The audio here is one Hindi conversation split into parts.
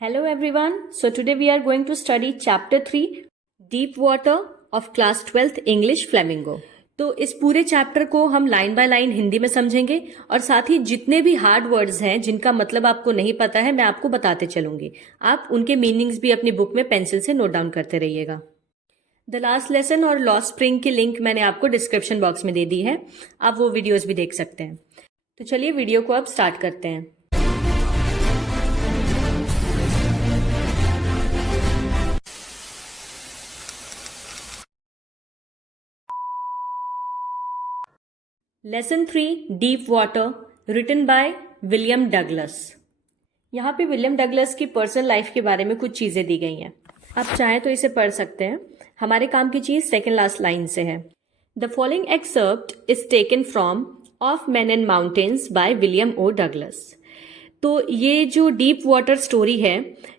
Hello everyone. So today we are going to study chapter 3 Deep Water of class 12th English Flamingo. तो इस पूरे चैप्टर को हम लाइन बाय लाइन हिंदी में समझेंगे और साथ ही जितने भी हार्ड वर्ड्स हैं जिनका मतलब आपको नहीं पता है मैं आपको बताते चलूंगी। आप उनके मीनिंग्स भी अपनी बुक में पेंसिल से नोट डाउन करते रहिएगा। द लास्ट लेसन और लॉस्ट स्प्रिंग की लिंक मैंने आपको डिस्क्रिप्शन बॉक्स में दे दी है, आप वो वीडियोज भी देख सकते हैं। तो चलिए वीडियो को अब स्टार्ट करते हैं। Lesson 3 deep water written by William Douglas. यहाँ पे विलियम डगलस की पर्सनल लाइफ के बारे में कुछ चीजें दी गई हैं, आप चाहें तो इसे पढ़ सकते हैं। हमारे काम की चीज सेकेंड लास्ट लाइन से है। The following excerpt is taken from of man and mountains by William O Douglas. तो ये जो डीप वाटर स्टोरी है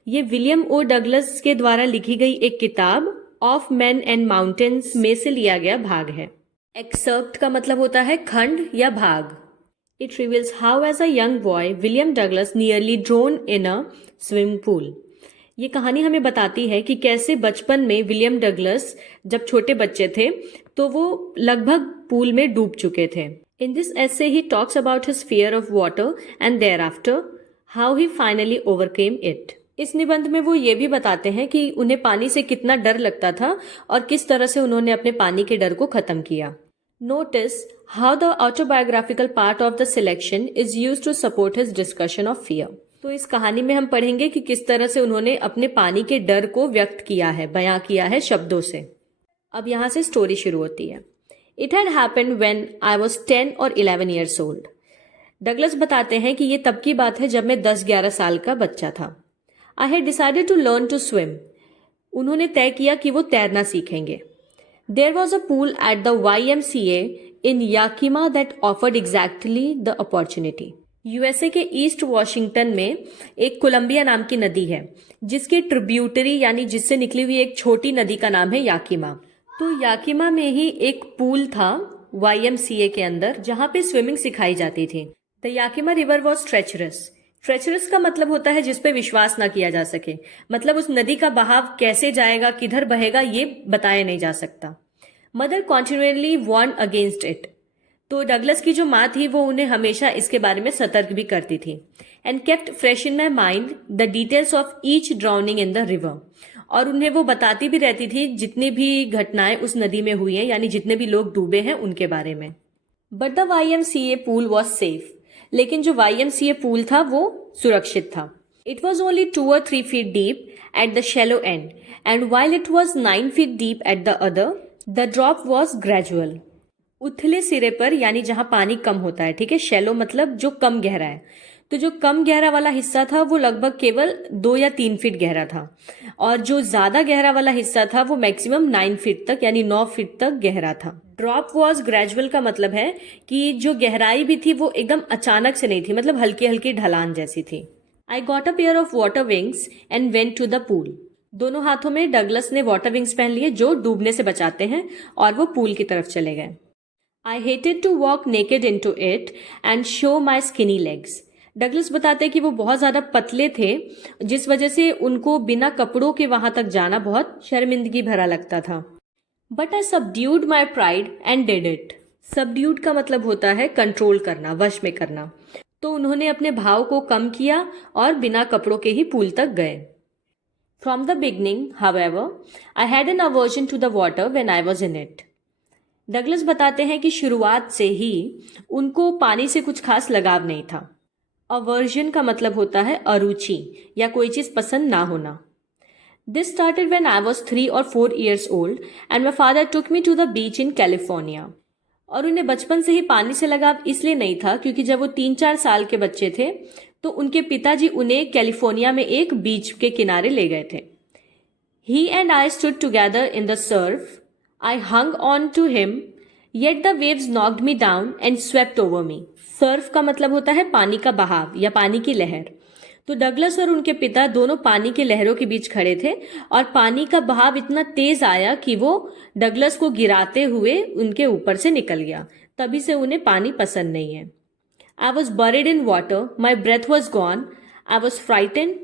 ये विलियम ओ डगलस के द्वारा लिखी गई एक किताब ऑफ मैन एंड माउंटेन्स में से लिया गया भाग है। एक्सर्प्ट का मतलब होता है खंड या भाग। It reveals how as a young boy William Douglas nearly drowned in a swimming pool. ये कहानी हमें बताती है कि कैसे बचपन में विलियम डगलस जब छोटे बच्चे थे तो वो लगभग पूल में डूब चुके थे। In this essay he talks about his fear of water and thereafter how he finally overcame it. इस निबंध में वो ये भी बताते हैं कि उन्हें पानी से कितना डर लगता था और किस तरह से उन्होंने अपने पानी के डर को खत्म किया। Notice how the autobiographical part of the selection is used to support his discussion of fear. तो इस कहानी में हम पढ़ेंगे कि किस तरह से उन्होंने अपने पानी के डर को व्यक्त किया है, बयां किया है शब्दों से। अब यहाँ से स्टोरी शुरू होती है। It had happened when I was 10 और 11 ईयर्स ओल्ड। डगलस बताते हैं कि ये तब की बात है जब मैं 10-11 साल का बच्चा था। I had decided to learn to swim. उन्होंने तय किया कि वो तैरना सीखेंगे। There was a pool at the YMCA in Yakima that offered exactly the opportunity. USA के ईस्ट वॉशिंगटन में एक कोलंबिया नाम की नदी है जिसकी ट्रिब्यूटरी यानी जिससे निकली हुई एक छोटी नदी का नाम है याकिमा। तो याकिमा में ही एक पूल था YMCA के अंदर जहां पे स्विमिंग सिखाई जाती थी। The Yakima river was treacherous. Treacherous का मतलब होता है जिस पे विश्वास ना किया जा सके, मतलब उस नदी का बहाव कैसे जाएगा, किधर बहेगा, ये बताया नहीं जा सकता। Mother continually warn against it. तो डगलस की जो माँ थी वो उन्हें हमेशा इसके बारे में सतर्क भी करती थी। And kept fresh in my mind the details of each drowning in the river. और उन्हें वो बताती भी रहती थी जितनी भी घटनाएं उस नदी में हुई हैं, यानी जितने भी लोग डूबे हैं उनके बारे में। But the YMCA pool was safe. लेकिन जो YMCA पूल था वो सुरक्षित था। It was only 2 or 3 feet deep at the shallow and and while it was 9 feet deep at the other the drop was gradual. उथले सिरे पर यानी जहां पानी कम होता है, ठीक है, शैलो मतलब जो कम गहरा है, तो जो कम गहरा वाला हिस्सा था वो लगभग केवल 2 या 3 फीट गहरा था और जो ज्यादा गहरा वाला हिस्सा था वो मैक्सिमम 9 फीट तक यानी 9 फीट तक गहरा था। ड्रॉप वॉज ग्रेजुअल का मतलब है कि जो गहराई भी थी वो एकदम अचानक से नहीं थी, मतलब हल्की हल्की ढलान जैसी थी। I got a pair of water wings and went to the pool. दोनों हाथों में डगलस ने वाटर विंग्स पहन लिए जो डूबने से बचाते हैं और वो पूल की तरफ चले गए। I hated to walk naked into it and show my skinny legs. Douglas बताते हैं कि वो बहुत ज्यादा पतले थे जिस वजह से उनको बिना कपड़ों के वहां तक जाना बहुत शर्मिंदगी भरा लगता था। But I subdued my pride and did it. Subdued का मतलब होता है कंट्रोल करना, वश में करना। तो उन्होंने अपने भाव को कम किया और बिना कपड़ों के ही पूल तक गए। From the beginning however I had an aversion to the water when I was in it. Douglas बताते हैं कि शुरुआत से ही उनको पानी से कुछ खास लगाव नहीं था। अवर्जन का मतलब होता है अरुचि या कोई चीज पसंद ना होना। This started when I was 3 or 4 years old and my father took me to the beach in California. और उन्हें बचपन से ही पानी से लगाव इसलिए नहीं था क्योंकि जब वो 3-4 साल के बच्चे थे तो उनके पिताजी उन्हें कैलिफोर्निया में एक बीच के किनारे ले गए थे। He and I stood together in the surf. I hung on to him, yet the waves knocked me down and swept over me. Surf का मतलब होता है पानी का बहाव या पानी की लहर। तो डगलस और उनके पिता दोनों पानी के लहरों के बीच खड़े थे और पानी का बहाव इतना तेज आया कि वो डगलस को गिराते हुए उनके ऊपर से निकल गया। तभी से उन्हें पानी पसंद नहीं है। I was buried in water, my breath was gone, I was frightened,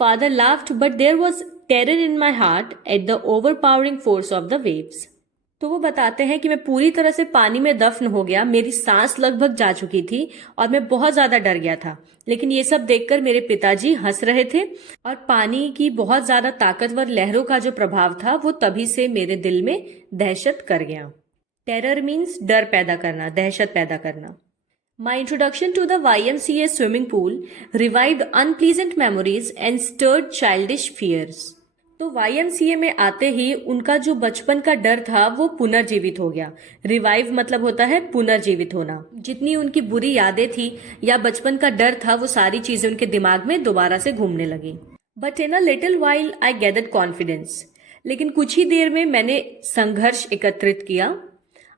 Father laughed, but there was terror in my heart at the overpowering force of the waves. तो वो बताते हैं कि मैं पूरी तरह से पानी में दफन हो गया, मेरी सांस लगभग जा चुकी थी और मैं बहुत ज्यादा डर गया था। लेकिन ये सब देखकर मेरे पिताजी हंस रहे थे और पानी की बहुत ज्यादा ताकतवर लहरों का जो प्रभाव था वो तभी से मेरे दिल में दहशत कर गया। टेरर मीन्स डर पैदा करना, दहशत पैदा करना। My introduction to the YMCA swimming pool revived unpleasant memories and stirred childish fears. तो YMCA में आते ही उनका जो बचपन का डर था वो पुनर्जीवित हो गया। रिवाइव मतलब होता है पुनर्जीवित होना। जितनी उनकी बुरी यादें थी या बचपन का डर था वो सारी चीजें उनके दिमाग में दोबारा से घूमने लगी। But in a little while I gathered confidence. लेकिन कुछ ही देर में मैंने संघर्ष एकत्रित किया।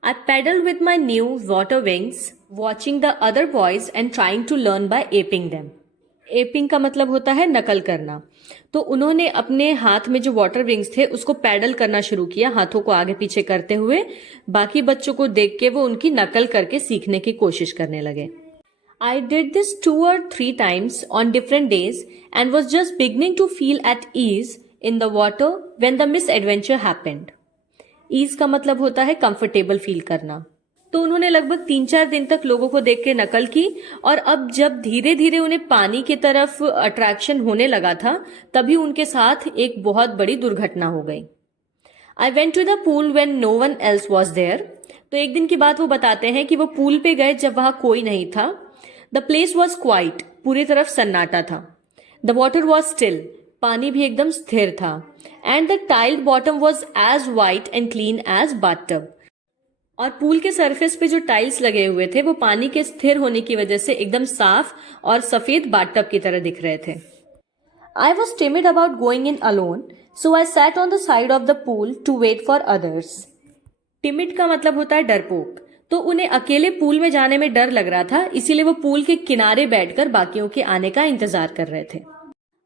I paddled with my new water wings, watching the other boys and trying to learn by aping them. Aping का मतलब होता है नकल करना। तो उन्होंने अपने हाथ में जो वाटर विंग्स थे उसको पैडल करना शुरू किया, हाथों को आगे पीछे करते हुए। बाकी बच्चों को देख के वो उनकी नकल करके सीखने की कोशिश करने लगे। I did this 2 or 3 times on different days and was just beginning to feel at ease in the water when the misadventure happened. Ease का मतलब होता है कंफर्टेबल फील करना। तो उन्होंने लगभग 3-4 दिन तक लोगों को देख के नकल की और अब जब धीरे धीरे उन्हें पानी की तरफ अट्रैक्शन होने लगा था तभी उनके साथ एक बहुत बड़ी दुर्घटना हो गई। I went to the pool when no one else was there. तो एक दिन की बात वो बताते हैं कि वो पूल पे गए जब वहां कोई नहीं था। द प्लेस वॉज क्वाइट, पूरी तरफ सन्नाटा था। द वॉटर वॉज स्टिल, पानी भी एकदम स्थिर था। And the tiled bottom was as white and clean as bathtub. और पूल के सरफेस पे जो टाइल्स लगे हुए थे वो पानी के स्थिर होने की वजह से एकदम साफ और सफेद बाथटब की तरह दिख रहे थे। I was timid about going in alone, so I sat on the side of the pool to wait for others. Timid का मतलब होता है डरपोक। तो उन्हें अकेले पूल में जाने में डर लग रहा था, इसीलिए वो पूल के किनारे बैठकर बाकियों के आने का इंतजार कर रहे थे।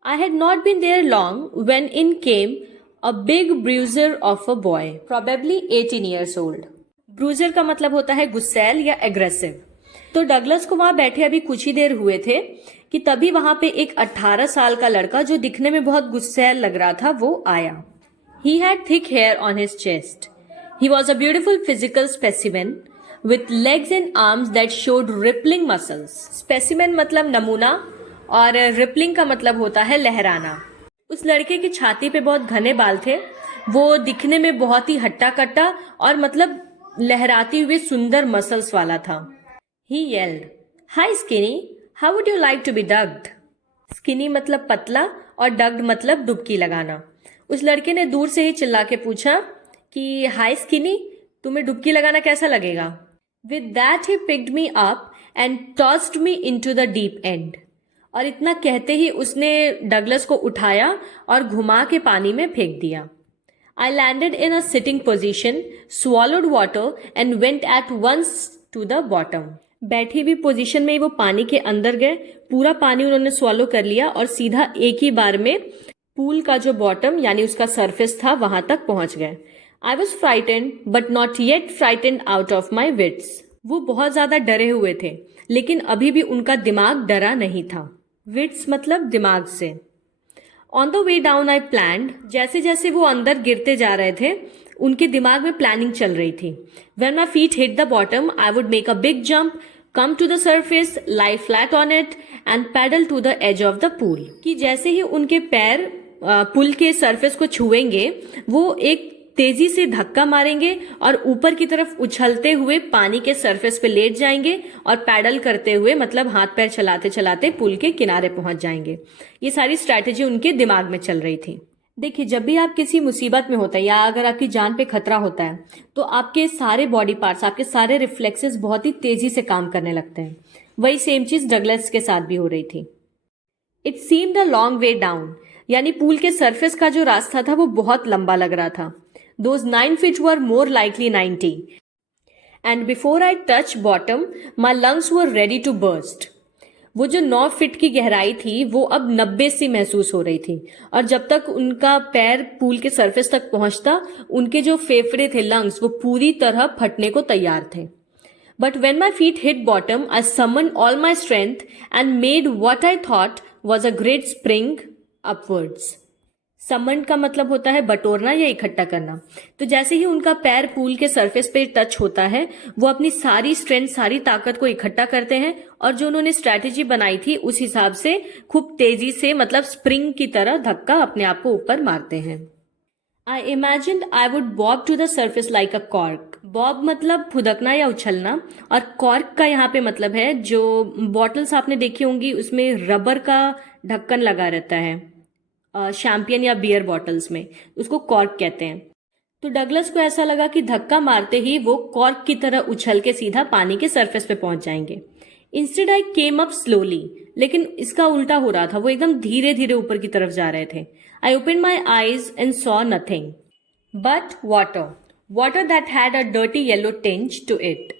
I had not been there long when in came a big bruiser of a boy, probably 18 years old. Bruiser का मतलब होता है गुस्सैल या एग्रेसिव। तो डगलस को वहां बैठे अभी कुछ ही देर हुए थे कि तभी वहां पे एक 18 साल का लड़का जो दिखने में बहुत गुस्सैल लग रहा था वो आया। He had thick hair on his chest. He was a beautiful physical specimen with legs and arms that showed rippling muscles. Specimen मतलब नमूना और रिपलिंग का मतलब होता है लहराना। उस लड़के की छाती पे बहुत घने बाल थे, वो दिखने में बहुत ही हट्टा कट्टा और मतलब लहराती हुए सुंदर मसल्स वाला था। He yelled, "Hi skinny, how would you like to be ducked?" Skinny मतलब पतला और डग्ड मतलब डुबकी लगाना। उस लड़के ने दूर से ही चिल्ला के पूछा कि हाय स्किनी, तुम्हें डुबकी लगाना कैसा लगेगा? With that he picked me up and tossed me into the deep end. और इतना कहते ही उसने डगलस को उठाया और घुमा के पानी में फेंक दिया। I landed in a sitting position, swallowed water and went at once to the bottom. बैठी हुई पोजीशन में वो पानी के अंदर गए, पूरा पानी उन्होंने स्वॉलो कर लिया और सीधा एक ही बार में पूल का जो बॉटम यानी उसका सरफेस था वहां तक पहुंच गए। I was frightened but not yet frightened out of my wits. वो बहुत ज्यादा डरे हुए थे लेकिन अभी भी उनका दिमाग डरा नहीं था। विट्स मतलब दिमाग से। On the way down I planned, जैसे जैसे वो अंदर गिरते जा रहे थे उनके दिमाग में प्लानिंग चल रही थी। When my feet hit the bottom I would make a big jump, come to the surface, lie flat on it and paddle to the edge of the pool. कि जैसे ही उनके पैर पुल के सरफेस को छुएंगे वो एक तेजी से धक्का मारेंगे और ऊपर की तरफ उछलते हुए पानी के सरफेस पे लेट जाएंगे और पैडल करते हुए मतलब हाथ पैर चलाते चलाते पुल के किनारे पहुंच जाएंगे। ये सारी स्ट्रैटेजी उनके दिमाग में चल रही थी। देखिए, जब भी आप किसी मुसीबत में होता है या अगर आपकी जान पे खतरा होता है तो आपके सारे बॉडी पार्ट्स, आपके सारे रिफ्लेक्सेस बहुत ही तेजी से काम करने लगते हैं। वही सेम चीज डगलस के साथ भी हो रही थी। It seemed a long way down, यानी पूल के सरफेस का जो रास्ता था वो बहुत लंबा लग रहा था। Those 9 feet were more likely 90. And before I touched bottom, my lungs were ready to burst. वो जो 9 फीट की गहराई थी वो अब 90 सी महसूस हो रही थी और जब तक उनका पैर पूल के सरफेस तक पहुंचता उनके जो फेफड़े थे, लंग्स, वो पूरी तरह फटने को तैयार थे। But when my feet hit bottom, I summoned all my strength and made what I thought was a great spring upwards. Summoned का मतलब होता है बटोरना या इकट्ठा करना। तो जैसे ही उनका पैर पूल के सरफेस पे टच होता है, वो अपनी सारी स्ट्रेंथ, सारी ताकत को इकट्ठा करते हैं और जो उन्होंने स्ट्रैटेजी बनाई थी उस हिसाब से खूब तेजी से, मतलब स्प्रिंग की तरह धक्का अपने आप को ऊपर मारते हैं। I imagined I would bob to the surface like a cork. Bob मतलब फुदकना या उछलना, और कॉर्क का यहाँ पे मतलब है, जो बॉटल्स आपने देखी होंगी उसमें रबर का ढक्कन लगा रहता है शैम्पियन या बियर बॉटल्स में, उसको कॉर्क कहते हैं। तो डगलस को ऐसा लगा कि धक्का मारते ही वो कॉर्क की तरह उछल के सीधा पानी के सरफेस पे पहुंच जाएंगे। Instead I came up slowly, लेकिन इसका उल्टा हो रहा था, वो एकदम धीरे धीरे ऊपर की तरफ जा रहे थे। I open my eyes and saw nothing but water that had a dirty yellow tinge to it.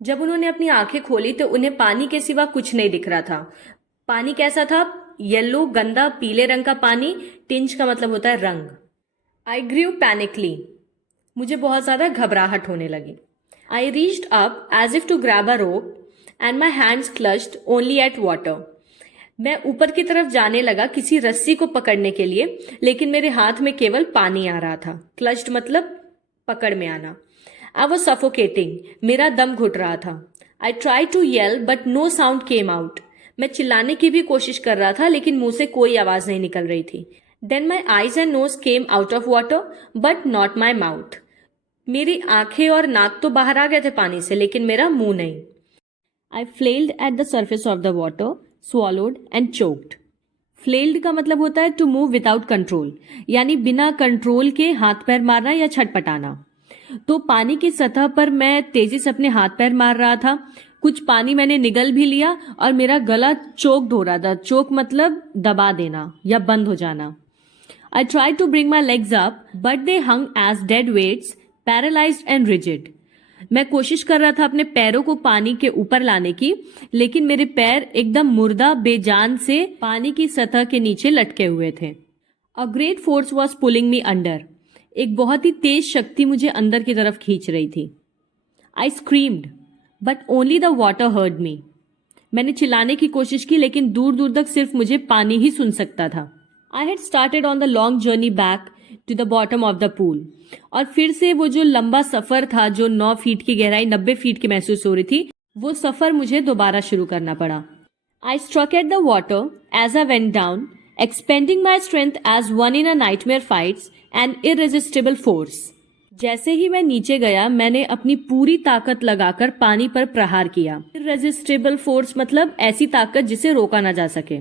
जब उन्होंने अपनी आंखें खोली तो उन्हें पानी के सिवा कुछ नहीं दिख रहा था। पानी कैसा था? येलो, गंदा पीले रंग का पानी। टिंज का मतलब होता है रंग। आई ग्रीव पैनिकली, मुझे बहुत ज्यादा घबराहट होने लगी। I reached up as if to grab a rope and my hands clutched only at water. मैं ऊपर की तरफ जाने लगा किसी रस्सी को पकड़ने के लिए, लेकिन मेरे हाथ में केवल पानी आ रहा था। क्लच्ड मतलब पकड़ में आना। आई वॉज सफोकेटिंग, मेरा दम घुट रहा था। I try to yell but no sound came out. मैं चिल्लाने की भी कोशिश कर रहा था लेकिन मुंह से कोई आवाज नहीं निकल रही थी। Then my eyes and nose came out of water but not my mouth. मेरी आंखें और नाक तो बाहर आ गए थे पानी से, लेकिन मेरा मुंह नहीं। I flailed at the surface of the water, swallowed and choked. Flailed का मतलब होता है टू मूव विदाउट कंट्रोल, यानी बिना कंट्रोल के हाथ पैर मारना या छटपटाना। तो पानी की सतह पर मैं तेजी से अपने हाथ पैर मार रहा था। कुछ पानी मैंने निगल भी लिया और मेरा गला चोक्ड हो रहा था। चोक मतलब दबा देना या बंद हो जाना। I try to bring my legs up but they hung as dead weights, paralysed and rigid. मैं कोशिश कर रहा था अपने पैरों को पानी के ऊपर लाने की, लेकिन मेरे पैर एकदम मुर्दा बेजान से पानी की सतह के नीचे लटके हुए थे। A great force was pulling me under, एक बहुत ही तेज शक्ति मुझे अंदर की तरफ खींच रही थी। I screamed but only the water heard me. मैंने चिल्लाने की कोशिश की लेकिन दूर दूर तक सिर्फ मुझे पानी ही सुन सकता था। I had started on the long journey back to the bottom of the pool, और फिर से वो जो लंबा सफर था, जो 9 फीट की गहराई 90 फीट की महसूस हो रही थी, वो सफर मुझे दोबारा शुरू करना पड़ा। I struck at the water as I went down, expending my strength as one in a nightmare fights and irresistible force. जैसे ही मैं नीचे गया, मैंने अपनी पूरी ताकत लगाकर पानी पर प्रहार किया। इररेजिस्टिबल फोर्स मतलब ऐसी ताकत जिसे रोका ना जा सके।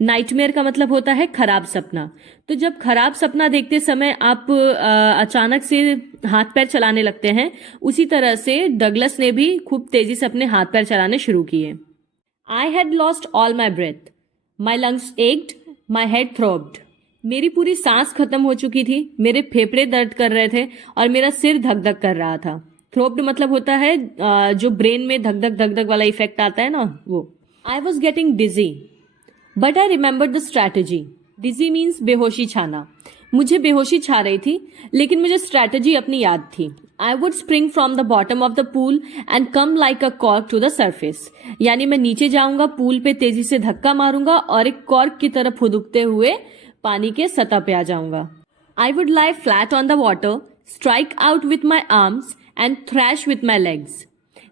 नाइटमेयर का मतलब होता है खराब सपना। तो जब खराब सपना देखते समय आप अचानक से हाथ पैर चलाने लगते हैं, उसी तरह से डगलस ने भी खूब तेजी से अपने हाथ पैर चलाने शुरू किए। I had lost all my breath, my lungs ached, my head throbbed. मेरी पूरी सांस खत्म हो चुकी थी, मेरे फेफड़े दर्द कर रहे थे और मेरा सिर धक धक कर रहा था। थ्रोब्ड मतलब होता है जो ब्रेन में धक धक वाला इफेक्ट आता है ना, वो। I was getting dizzy but I remembered the strategy. Dizzy means बेहोशी छाना। मुझे बेहोशी छा रही थी लेकिन मुझे स्ट्रैटेजी अपनी याद थी। I would spring from the bottom of the pool and come like a cork to the surface, यानी मैं नीचे जाऊंगा, पूल पे तेजी से धक्का मारूंगा और एक कॉर्क की तरफ फुदकते हुए पानी के सतह पे आ जाऊंगा। I would lie flat on the water, strike out with my arms and thrash with my legs.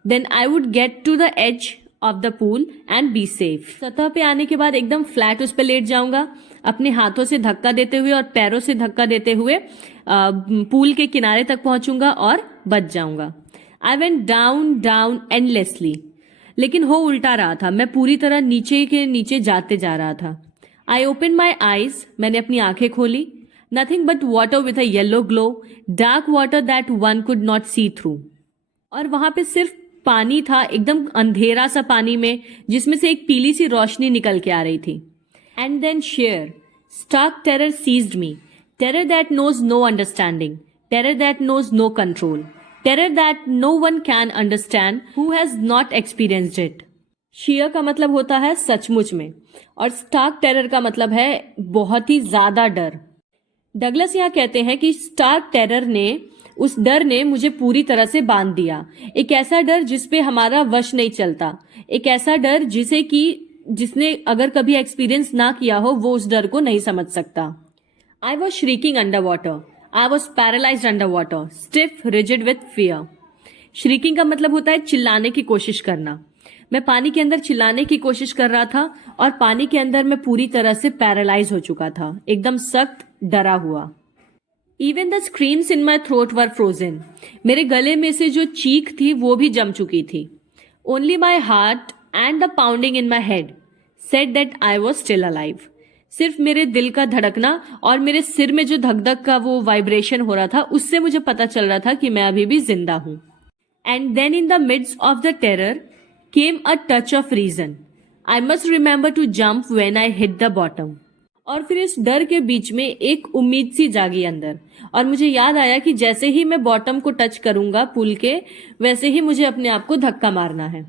Then I would get to the edge of the pool and be safe. सतह पे आने के बाद एकदम फ्लैट उस पर लेट जाऊंगा, अपने हाथों से धक्का देते हुए और पैरों से धक्का देते हुए पूल के किनारे तक पहुंचूंगा और बच जाऊंगा। आई वेंट डाउन डाउन एंडलेसली, लेकिन हो उल्टा रहा था, मैं पूरी तरह नीचे के नीचे जाते जा रहा था। आई ओपन माई आईज, मैंने अपनी आंखें खोली। Nothing but water with a yellow glow, dark water that one could not see through. और वहां पे सिर्फ पानी था, एकदम अंधेरा सा पानी में, जिसमें से एक पीली सी रोशनी निकल के आ रही थी। And then sheer stark terror seized me, terror that knows no understanding, terror that knows no control, terror that no one can understand who has not experienced it. Sheer का मतलब होता है सचमुच में, और स्टार्क टेरर का मतलब है बहुत ही ज्यादा डर। डगलस यहाँ कहते हैं कि स्टार्क टेरर ने, उस डर ने मुझे पूरी तरह से बांध दिया। एक ऐसा डर जिसपे हमारा वश नहीं चलता, एक ऐसा डर जिसे कि जिसने अगर कभी एक्सपीरियंस ना किया हो वो उस डर को नहीं समझ सकता। I was shrieking under water, I was paralysed under water, stiff rigid with fear. Shrieking का मतलब होता है चिल्लाने की कोशिश करना। मैं पानी के अंदर चिल्लाने की कोशिश कर रहा था और पानी के अंदर मैं पूरी तरह से पैरालाइज हो चुका था, एकदम सख्त डरा हुआ। Even the screams in my throat were frozen. मेरे गले में से जो चीख थी वो भी जम चुकी थी। Only my heart and the pounding in my head said that I was still alive. सिर्फ मेरे दिल का धड़कना और मेरे सिर में जो धक धक का वो वाइब्रेशन हो रहा था उससे मुझे पता चल रहा था कि मैं अभी भी जिंदा हूं। And then in the midst of the terror came a touch of reason. I must remember to jump when I hit the bottom. और फिर इस डर के बीच में एक उम्मीद सी जागी अंदर और मुझे याद आया कि जैसे ही मैं बॉटम को टच करूंगा पुल के, वैसे ही मुझे अपने आप को धक्का मारना है।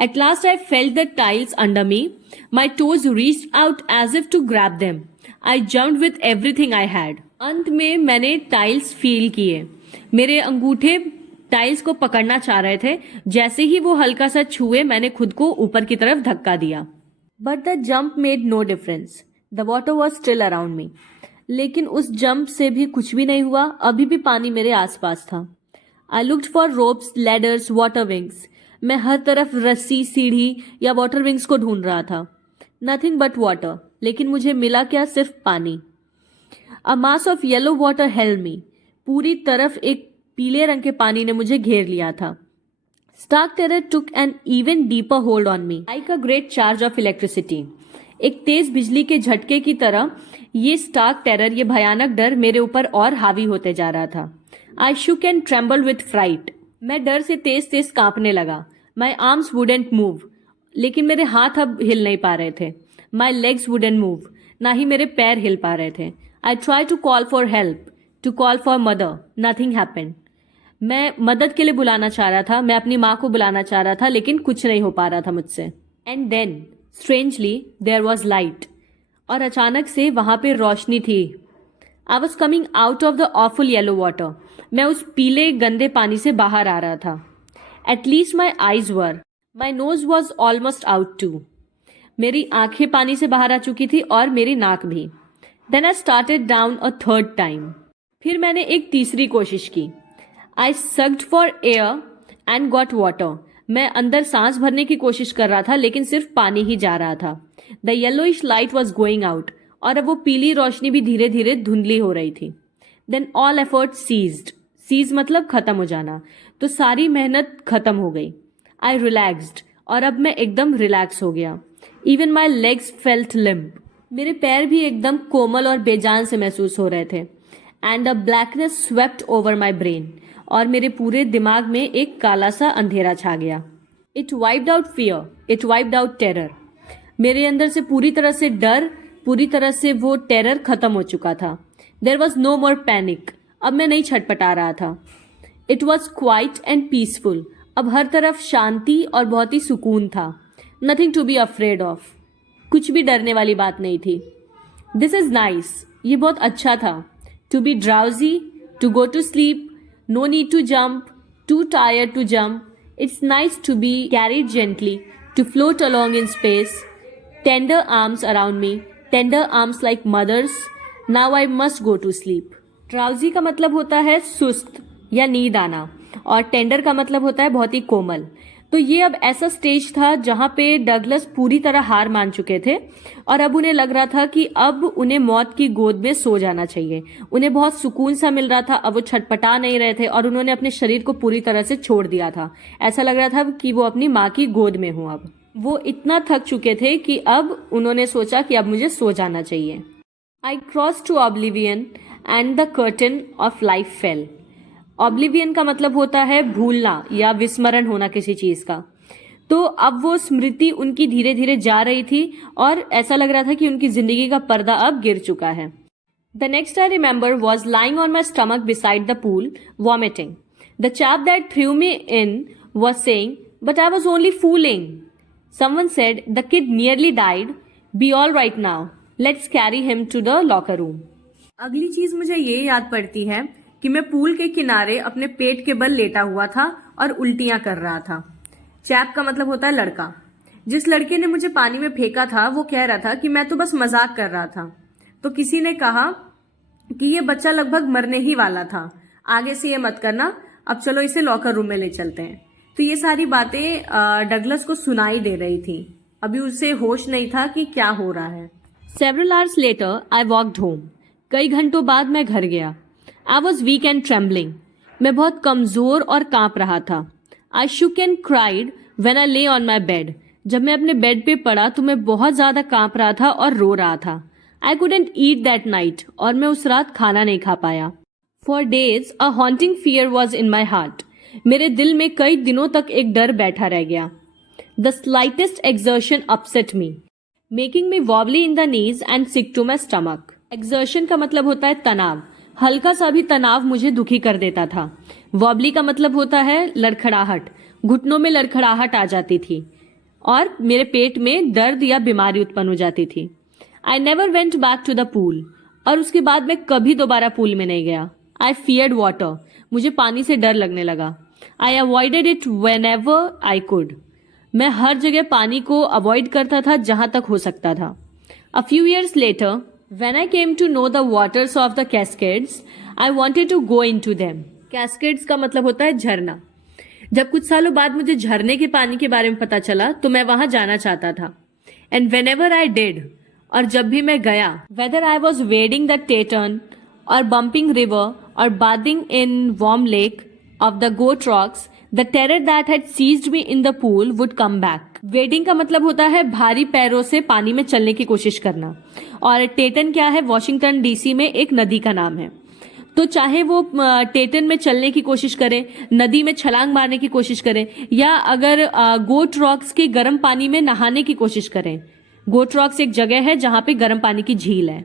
At last I felt the tiles under me, my toes reached out as if to grab them. I jumped with everything I had. अंत में मैंने टाइल्स फील किए, मेरे अंगूठे टाइल्स को पकड़ना चाह रहे थे। जैसे ही वो हल्का सा छुए मैंने खुद को ऊपर की तरफ धक्का दिया। But the jump made no difference, the water was still around me. लेकिन उस जंप से भी कुछ भी नहीं हुआ, अभी भी पानी मेरे आसपास था। I looked for ropes, ladders, water wings. मैं हर तरफ रस्सी, सीढ़ी या वाटर विंग्स को ढूंढ रहा था। नथिंग बट वाटर, लेकिन मुझे मिला क्या, सिर्फ पानी। A mass of yellow water held me. पूरी तरफ एक पीले रंग के पानी ने मुझे घेर लिया था। Stark terror took an even deeper hold on me like a great charge of electricity. एक तेज बिजली के झटके की तरह ये स्टार्क टेरर, ये भयानक डर मेरे ऊपर और हावी होते जा रहा था। आई शुक एंड ट्रेम्बल्ड विथ फ्राइट। मैं डर से तेज तेज कांपने लगा। माई आर्म्स वुडेंट मूव, लेकिन मेरे हाथ अब हिल नहीं पा रहे थे। माई लेग्स वुडेंट मूव, ना ही मेरे पैर हिल पा रहे थे। I try to call for help, to call for mother, nothing happened. मैं मदद के लिए बुलाना चाह रहा था, मैं अपनी माँ को बुलाना चाह रहा था, लेकिन कुछ नहीं हो पा रहा था मुझसे। And then strangely there was light. और अचानक से वहां पे रोशनी थी। I was coming out of the awful yellow water. मैं उस पीले गंदे पानी से बाहर आ रहा था। At least my eyes were, my nose was almost out too. मेरी आंखें पानी से बाहर आ चुकी थी और मेरी नाक भी। Then I started down a third time. फिर मैंने एक तीसरी कोशिश की। I sucked for air and got water. मैं अंदर सांस भरने की कोशिश कर रहा था, लेकिन सिर्फ पानी ही जा रहा था। The yellowish light was going out, और अब वो पीली रोशनी भी धीरे धीरे धुंधली हो रही थी। Then all effort ceased. Cease मतलब खत्म हो जाना, तो सारी मेहनत खत्म हो गई। आई रिलैक्स्ड, और अब मैं एकदम रिलैक्स हो गया। Even my legs felt limp. मेरे पैर भी एकदम कोमल और बेजान से महसूस हो रहे थे। And a blackness swept over my brain, और मेरे पूरे दिमाग में एक काला सा अंधेरा छा गया। It wiped out fear, it wiped out terror. मेरे अंदर से पूरी तरह से डर, पूरी तरह से वो टेरर खत्म हो चुका था। There was no more panic. अब मैं नहीं छटपटा रहा था। It was quiet and peaceful. अब हर तरफ शांति और बहुत ही सुकून था। Nothing to be afraid of. कुछ भी डरने वाली बात नहीं थी। दिस इज नाइस, ये बहुत अच्छा था। To be drowsy, to go to sleep, no need to jump, too tired to jump. It's nice to be carried gently, to float along in space. Tender arms around me, tender arms like mothers. Now I must go to sleep. Drowsy का मतलब होता है सुस्त या नींद आना, और टेंडर का मतलब होता है बहुत ही कोमल। तो ये अब ऐसा स्टेज था जहां पे डगलस पूरी तरह हार मान चुके थे, और अब उन्हें लग रहा था कि अब उन्हें मौत की गोद में सो जाना चाहिए। उन्हें बहुत सुकून सा मिल रहा था। अब वो छटपटा नहीं रहे थे, और उन्होंने अपने शरीर को पूरी तरह से छोड़ दिया था। ऐसा लग रहा था कि वो अपनी माँ की गोद में हो। अब वो इतना थक चुके थे कि अब उन्होंने सोचा कि अब मुझे सो जाना चाहिए। I cross to oblivion and the curtain of life fell. Oblivion का मतलब होता है भूलना या विस्मरण होना किसी चीज का। तो अब वो स्मृति उनकी धीरे धीरे जा रही थी, और ऐसा लग रहा था कि उनकी जिंदगी का पर्दा अब गिर चुका है। The next I remember was lying on my stomach beside the pool, vomiting. The chap that through me in was saying, but I was only fooling. Someone said, the kid nearly died. Be all right now. Let's carry him to the locker room. अगली चीज मुझे ये याद पड़ती है कि मैं पूल के किनारे अपने पेट के बल लेटा हुआ था और उल्टियां कर रहा था. चैप का मतलब होता है लड़का. जिस लड़के ने मुझे पानी में फेंका था वो कह रहा था कि मैं तो बस मजाक कर रहा था। तो किसी ने कहा कि ये बच्चा लगभग मरने ही वाला था, आगे से ये मत करना, अब चलो इसे लॉकर रूम में ले चलते हैं। तो ये सारी बातें डगलस को सुनाई दे रही थी। अभी उसे होश नहीं था कि क्या हो रहा है। Several hours later I walked home. कई घंटों बाद मैं घर गया। I was weak and trembling. मैं बहुत कमजोर और कांप रहा था। आई शुक एंड क्राइड व्हेन आई ले ऑन माई बेड। जब मैं अपने बेड पे पड़ा तो मैं बहुत ज्यादा कांप रहा था और रो रहा था। I couldn't eat that night, और मैं उस रात खाना नहीं खा पाया। For days a haunting fear was in my heart. मेरे दिल में कई दिनों तक एक डर बैठा रह गया। The slightest exertion upset me, making me wobbly in the knees and sick to my stomach. Exertion का मतलब होता है तनाव। हल्का सा भी तनाव मुझे दुखी कर देता था। वॉबली का मतलब होता है लड़खड़ाहट, घुटनों में लड़खड़ाहट आ जाती थी और मेरे पेट में दर्द या बीमारी उत्पन्न हो जाती थी। I never went back to the pool, और उसके बाद मैं कभी दोबारा पूल में नहीं गया। आई फियर्ड वाटर, मुझे पानी से डर लगने लगा। I avoided it whenever I could, मैं हर जगह पानी को अवॉइड करता था जहां तक हो सकता था। A few years later when I came to know the waters of the Cascades, I wanted to go into them. Cascades का मतलब होता है झरना। जब कुछ सालों बाद मुझे झरने के पानी के बारे में पता चला तो मैं वहां जाना चाहता था। And whenever I did, और जब भी मैं गया, whether I was wading the Tieton और बम्पिंग रिवर और bathing in warm lake of the Goat Rocks, the terror that had seized me in the pool would come back. Wading का मतलब होता है भारी पैरों से पानी में चलने की कोशिश करना, और टेटन क्या है, वॉशिंगटन डीसी में एक नदी का नाम है। तो चाहे वो टेटन में चलने की कोशिश करें, नदी में छलांग मारने की कोशिश करें, या अगर गोट रॉक्स के गर्म पानी में नहाने की कोशिश करें। गोट रॉक्स एक जगह है जहां पे गर्म पानी की झील है।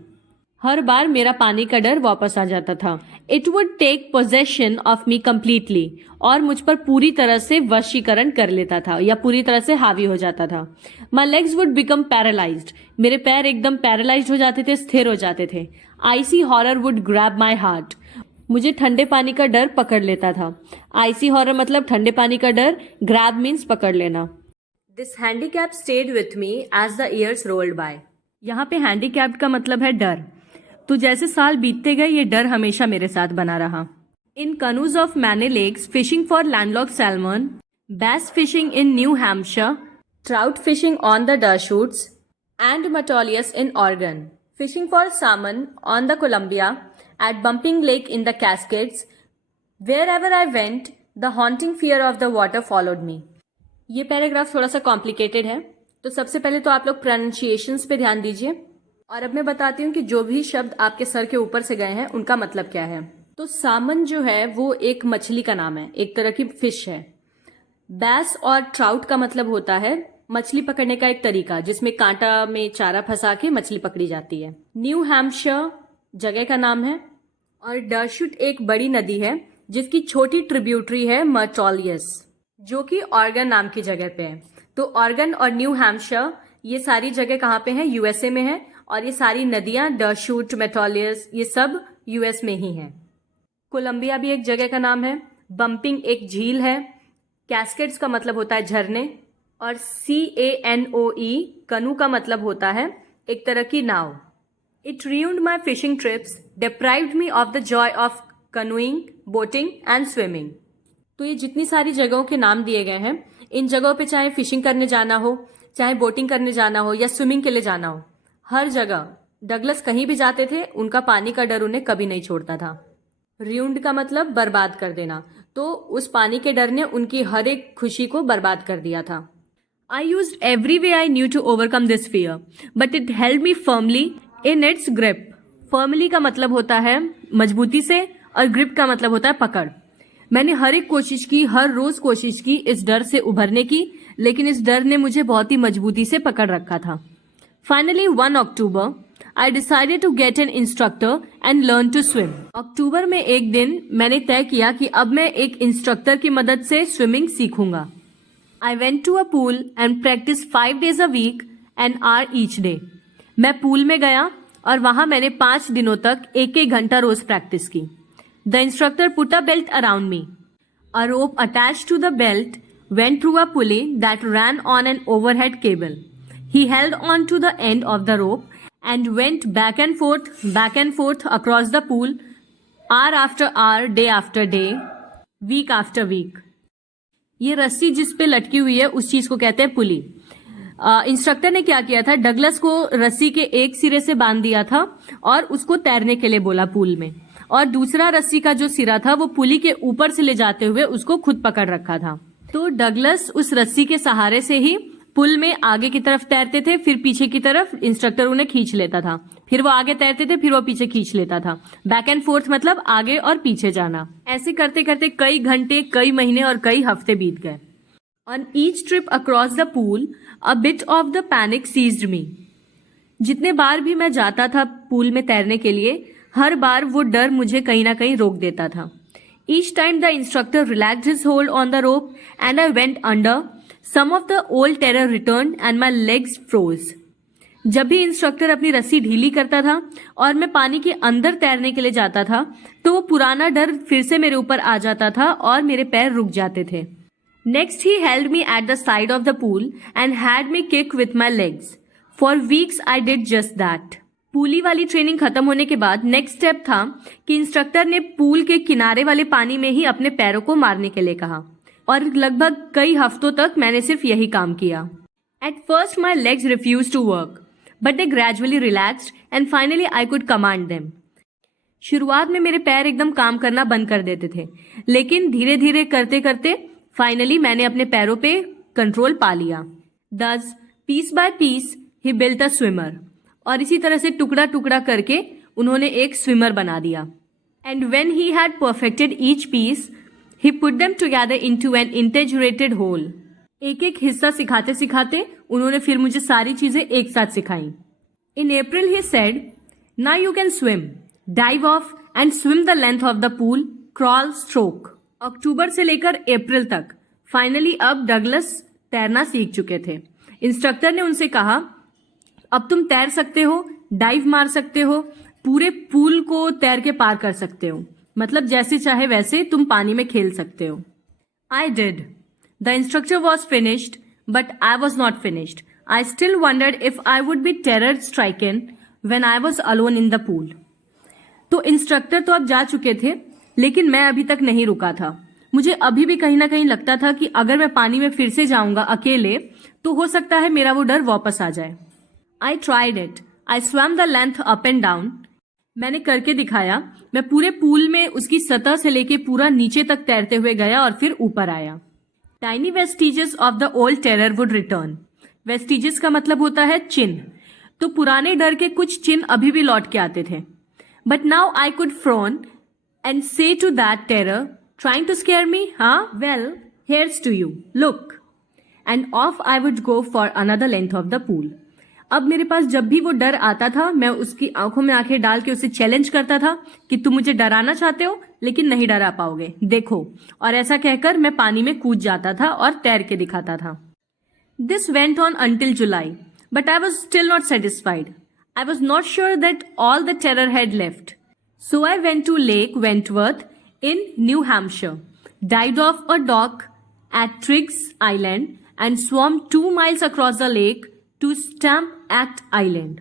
हर बार मेरा पानी का डर वापस आ जाता था। It would take possession of me completely, और मुझ पर पूरी तरह से वशीकरण कर लेता था या पूरी तरह से हावी हो जाता था। My legs would become paralysed, मेरे पैर एकदम पैरालाइज्ड हो जाते थे, स्थिर हो जाते थे। Icy horror would grab my heart, मुझे ठंडे पानी का डर पकड़ लेता था। आइसी हॉरर मतलब ठंडे पानी का डर, ग्रैब मीन्स पकड़ लेना। This handicap stayed with me as the years rolled by. यहाँ पे हैंडीकैप का मतलब है डर। तो जैसे साल बीतते गए ये डर हमेशा मेरे साथ बना रहा। In canoes of many lakes fishing for landlocked salmon, bass fishing in New Hampshire, trout fishing on the Deschutes and Metolius in Oregon, fishing for salmon on the Columbia, at Bumping Lake in the Cascades, wherever I went, the haunting fear of the water followed me. ये पैराग्राफ थोड़ा सा कॉम्प्लिकेटेड है, तो सबसे पहले तो आप लोग प्रोनाउंसिएशंस पे ध्यान दीजिए, और अब मैं बताती हूँ कि जो भी शब्द आपके सर के ऊपर से गए हैं उनका मतलब क्या है। तो सामन जो है वो एक मछली का नाम है, एक तरह की फिश है। बैस और ट्राउट का मतलब होता है मछली पकड़ने का एक तरीका, जिसमें कांटा में चारा फंसा के मछली पकड़ी जाती है। न्यू हैम्पशायर जगह का नाम है, और डरशूट एक बड़ी नदी है जिसकी छोटी ट्रिब्यूटरी है मटोलियस, जो कि ऑर्गन नाम की जगह पे है। तो ऑर्गन और न्यू हैम्पशायर ये सारी जगह कहाँ पे है, यूएसए में है, और ये सारी नदियां डरशूट, मेटोलियस, ये सब यूएस में ही हैं। कोलंबिया भी एक जगह का नाम है। बम्पिंग एक झील है। कैस्केड्स का मतलब होता है झरने, और CANOE कनू का मतलब होता है एक तरह की नाव। It ruined my fishing trips, deprived me of the joy of canoeing, boating and swimming. तो ये जितनी सारी जगहों के नाम दिए गए हैं, इन जगहों पे चाहे फिशिंग करने जाना हो, चाहे बोटिंग करने जाना हो, या स्विमिंग के लिए जाना हो, हर जगह डगलस कहीं भी जाते थे, उनका पानी का डर उन्हें कभी नहीं छोड़ता था। ruined का मतलब बर्बाद कर देना, तो उस पानी के डर ने उनकी हर एक खुशी को बर्बाद कर दिया था। I used every way I knew to overcome this fear, but it held me firmly in its grip. Firmly का मतलब होता है मजबूती से, और grip का मतलब होता है पकड़। मैंने हर एक कोशिश की, हर रोज कोशिश की इस डर से उभरने की, लेकिन इस डर ने मुझे बहुत ही मजबूती से पकड़ रखा था। Finally, 1 October, I decided to get an instructor and learn to swim. अक्टूबर में एक दिन मैंने तय किया कि अब मैं एक इंस्ट्रक्टर की मदद से swimming सीखूंगा। I went to a pool and practiced 5 days a week, an hour each day. मैं पूल में गया और वहां मैंने 5 दिनों तक एक घंटा रोज प्रैक्टिस की। The instructor put a belt around me. A rope attached to the belt went through a pulley that ran on an overhead cable. He held on to the end of the rope and went back and forth across the pool, hour after hour, day after day, week after week. ये रस्सी जिस पे लटकी हुई है उस चीज को कहते हैं पुली। इंस्ट्रक्टर ने क्या किया था, डगलस को रस्सी के एक सिरे से बांध दिया था और उसको तैरने के लिए बोला पूल में, और दूसरा रस्सी का जो सिरा था वो पुली के ऊपर से ले जाते हुए उसको खुद पकड़ रखा था। तो डगलस उस रस्सी के सहारे से ही पुल में आगे की तरफ तैरते थे, फिर पीछे की तरफ इंस्ट्रक्टर उन्हें खींच लेता था, फिर वो आगे तैरते थे, फिर वो पीछे खींच लेता था। बैक एंड फोर्थ मतलब आगे और पीछे जाना। ऐसे करते करते कई घंटे, कई महीने और कई हफ्ते बीत गए। On each trip across the pool a bit of the panic seized me. जितने बार भी मैं जाता था पूल में तैरने के लिए, हर बार वो डर मुझे कहीं ना कहीं रोक देता था। Each time the instructor relaxed his hold on the rope and I went under, some of the old terror return and my legs froze. जब भी इंस्ट्रक्टर अपनी रस्सी ढीली करता था और मैं पानी के अंदर तैरने के लिए जाता था, तो वो पुराना डर फिर से मेरे ऊपर आ जाता था और मेरे पैर रुक जाते थे। Next he held me at the side of the pool and had me kick with my legs. For weeks I did just that. Pulley वाली ट्रेनिंग खत्म होने के बाद नेक्स्ट स्टेप था कि इंस्ट्रक्टर ने पूल के किनारे वाले पानी में ही अपने पैरों को मारने के लिए कहा, और लगभग कई हफ्तों तक मैंने सिर्फ यही काम किया। At first my legs refuse to work, but they gradually relaxed and finally I could command them. शुरुआत में मेरे पैर एकदम काम करना बंद कर देते थे, लेकिन धीरे धीरे करते करते फाइनली मैंने अपने पैरों पे कंट्रोल पा लिया। Thus piece by piece he built a swimmer, और इसी तरह से टुकड़ा टुकड़ा करके उन्होंने एक स्विमर बना दिया। And when he had perfected each piece he put them together into an integrated whole. एक एक हिस्सा सिखाते सिखाते उन्होंने फिर मुझे सारी चीजें एक साथ सिखाई। In April he said, now you can swim, dive off and swim the length of the pool, crawl, stroke. अक्टूबर से लेकर अप्रैल तक फाइनली अब डगलस तैरना सीख चुके थे। इंस्ट्रक्टर ने उनसे कहा, अब तुम तैर सकते हो, डाइव मार सकते हो, पूरे पूल को तैर के पार कर सकते हो, मतलब जैसे चाहे वैसे तुम पानी में खेल सकते हो। I did. The instructor was finished, but I was not finished. I still wondered if I would be terror stricken when I was alone in the pool. तो इंस्ट्रक्टर तो अब जा चुके थे, लेकिन मैं अभी तक नहीं रुका था। मुझे अभी भी कहीं ना कहीं लगता था कि अगर मैं पानी में फिर से जाऊंगा अकेले तो हो सकता है मेरा वो डर वापस आ जाए। I tried it. I swam the length up and down. मैंने करके दिखाया। मैं पूरे पूल में उसकी सतह से लेके पूरा नीचे तक तैरते हुए गया और फिर ऊपर आया। Tiny vestiges of the old terror would return. वेस्टिजेस का मतलब होता है चिन्ह, तो पुराने डर के कुछ चिन्ह अभी भी लौट के आते थे। But now I could frown and say to that terror, trying to scare me, हाँ well here's to you, look, and off I would go for another length of the pool. अब मेरे पास जब भी वो डर आता था, मैं उसकी आंखों में आंखें डाल के उसे चैलेंज करता था कि तुम मुझे डराना चाहते हो लेकिन नहीं डरा पाओगे, देखो। और ऐसा कहकर मैं पानी में कूद जाता था और तैर के दिखाता था। This went on until July, but I was still not satisfied. I was not sure that all the terror had left. So I went to Lake Wentworth in New Hampshire, dived off a dock at Triggs Island, and swam 2 miles across the lake to Stamp Act Island.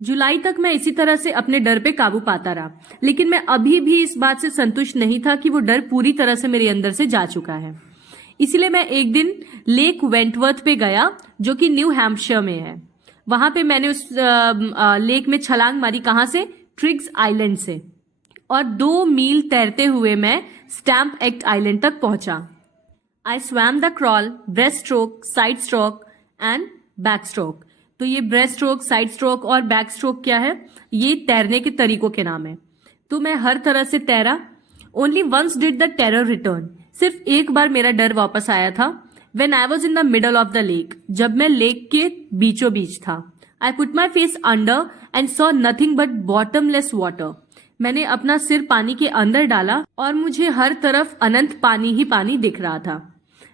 जुलाई तक मैं इसी तरह से अपने डर पे काबू पाता रहा, लेकिन मैं अभी भी इस बात से संतुष्ट नहीं था कि वो डर पूरी तरह से मेरे अंदर से जा चुका है। इसलिए मैं एक दिन लेक वेंटवर्थ पे गया, जो कि न्यू हैम्पशायर में है। वहां पे मैंने उस लेक में छलांग मारी। कहां से? ट्रिग्स आइलैंड से। और 2 मील तैरते हुए मैं स्टैम्प एक्ट आइलैंड तक पहुंचा। आई swum the crawl, breast stroke, side stroke and back stroke. तो ये ब्रेस्ट स्ट्रोक, साइड स्ट्रोक और बैक स्ट्रोक क्या है? ये तैरने के तरीकों के नाम है। तो मैं हर तरह से तैरा। Only once did the terror return. सिर्फ एक बार मेरा डर वापस आया था। When I was in the middle of the lake, जब मैं लेक के बीचों बीच था। I put my face under and saw nothing but bottomless water. मैंने अपना सिर पानी के अंदर डाला और मुझे हर तरफ अनंत पानी ही पानी दिख रहा था।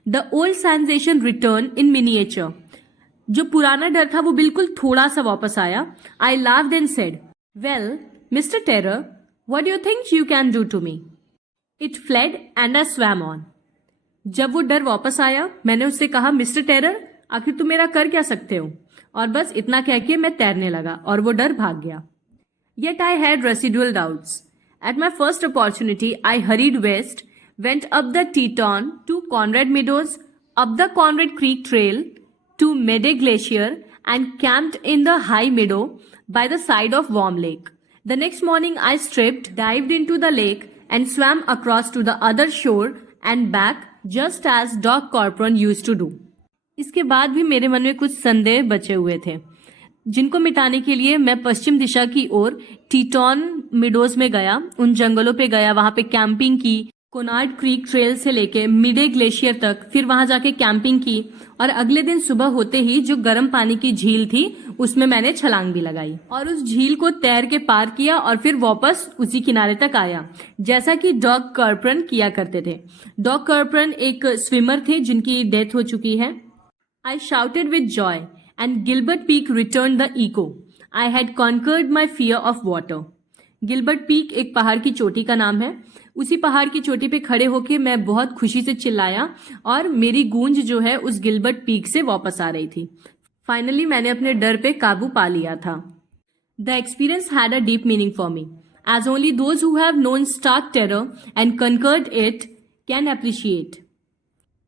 The old sensation returned in miniature. जो पुराना डर था वो बिल्कुल थोड़ा सा वापस आया। I laughed and said, well, Mr. Terror, what do you think you can do to me? It fled and I swam on. जब वो डर वापस आया मैंने उससे कहा, मिस्टर टेरर आखिर तुम मेरा कर क्या सकते हो, और बस इतना कह के मैं तैरने लगा और वो डर भाग गया। Yet I had residual doubts. At my first opportunity, I hurried west, went up the Teton to Conrad Meadows, up the Conrad Creek Trail to Meadow Glacier, and camped in the high meadow by the side of Warm Lake. The next morning, I stripped, dived into the lake, and swam across to the other shore and back just as Doc Corcoran used to do. इसके बाद भी मेरे मन में कुछ संदेह बचे हुए थे, जिनको मिटाने के लिए मैं पश्चिम दिशा की ओर टीटॉन मिडोज में गया, उन जंगलों पे गया, वहां पे कैंपिंग की, कोनार्ड क्रीक ट्रेल से लेके मिडे ग्लेशियर तक, फिर वहां जाके कैंपिंग की, और अगले दिन सुबह होते ही जो गर्म पानी की झील थी उसमें मैंने छलांग भी लगाई और उस झील को तैर के पार किया और फिर वापस उसी किनारे तक आया, जैसा कि डॉग कर्परन किया करते थे। डॉग कर्परन एक स्विमर थे जिनकी डेथ हो चुकी है। I shouted with joy, and Gilbert Peak returned the echo. I had conquered my fear of water. Gilbert peak एक पहाड़ की चोटी का नाम है। उसी पहाड़ की चोटी पे खड़े होके मैं बहुत खुशी से चिल्लाया और मेरी गूंज जो है उस गिलबर्ट पीक से वापस आ रही थी। फाइनली मैंने अपने डर पे काबू पा लिया था। The experience had a deep meaning for me, as only those who have known stark terror and conquered it can appreciate.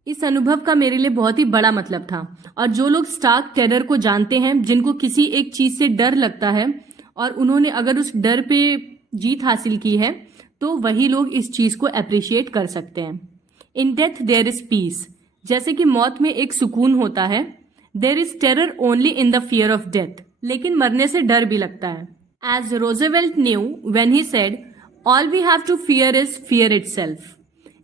इस अनुभव का मेरे लिए बहुत ही बड़ा मतलब था, और जो लोग स्टार्क टेरर को जानते हैं, जिनको किसी एक चीज से डर लगता है और उन्होंने अगर उस डर पे जीत हासिल की है, तो वही लोग इस चीज को अप्रिशिएट कर सकते हैं। In death there is peace, जैसे कि मौत में एक सुकून होता है, there is terror only in the fear of death, लेकिन मरने से डर भी लगता है। As Roosevelt knew when he said, all we have to fear is fear itself.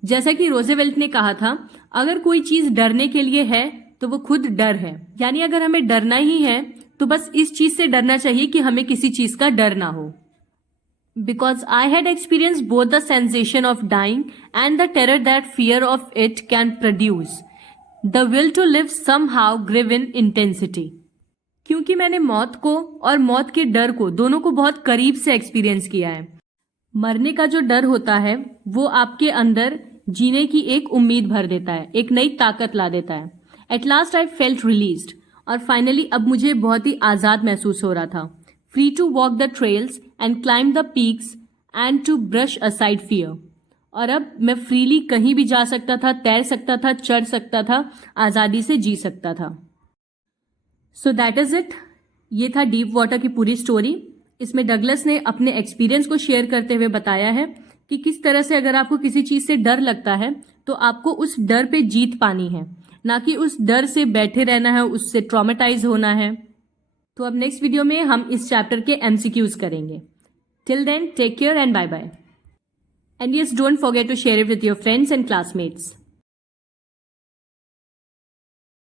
जैसा कि रोजेवेल्ट ने कहा था, अगर कोई चीज डरने के लिए है तो वो खुद डर है, यानी अगर हमें डरना ही है तो बस इस चीज से डरना चाहिए कि हमें किसी चीज का डर ना हो। Because I had experience both the sensation of dying and the terror that fear of it can produce, the will to live somehow grew in intensity. क्योंकि मैंने मौत को और मौत के डर को दोनों को बहुत करीब से एक्सपीरियंस किया है। मरने का जो डर होता है वो आपके अंदर जीने की एक उम्मीद भर देता है, एक नई ताकत ला देता है। At last I felt released, और फाइनली अब मुझे बहुत ही आज़ाद महसूस हो रहा था। Free to walk the trails and climb the peaks and to brush aside fear. और अब मैं फ्रीली कहीं भी जा सकता था, तैर सकता था, चढ़ सकता था, आज़ादी से जी सकता था। So that is it. ये था डीप वाटर की पूरी स्टोरी। इसमें डगलस ने अपने एक्सपीरियंस को शेयर करते हुए बताया है कि किस तरह से अगर आपको किसी चीज से डर लगता है तो आपको उस डर पे जीत पानी है, ना कि उस डर से बैठे रहना है, उससे ट्रॉमेटाइज होना है। तो अब नेक्स्ट वीडियो में हम इस चैप्टर के एमसीक्यूज करेंगे। Till then take care and bye bye. And yes, don't forget to share it with your friends and classmates.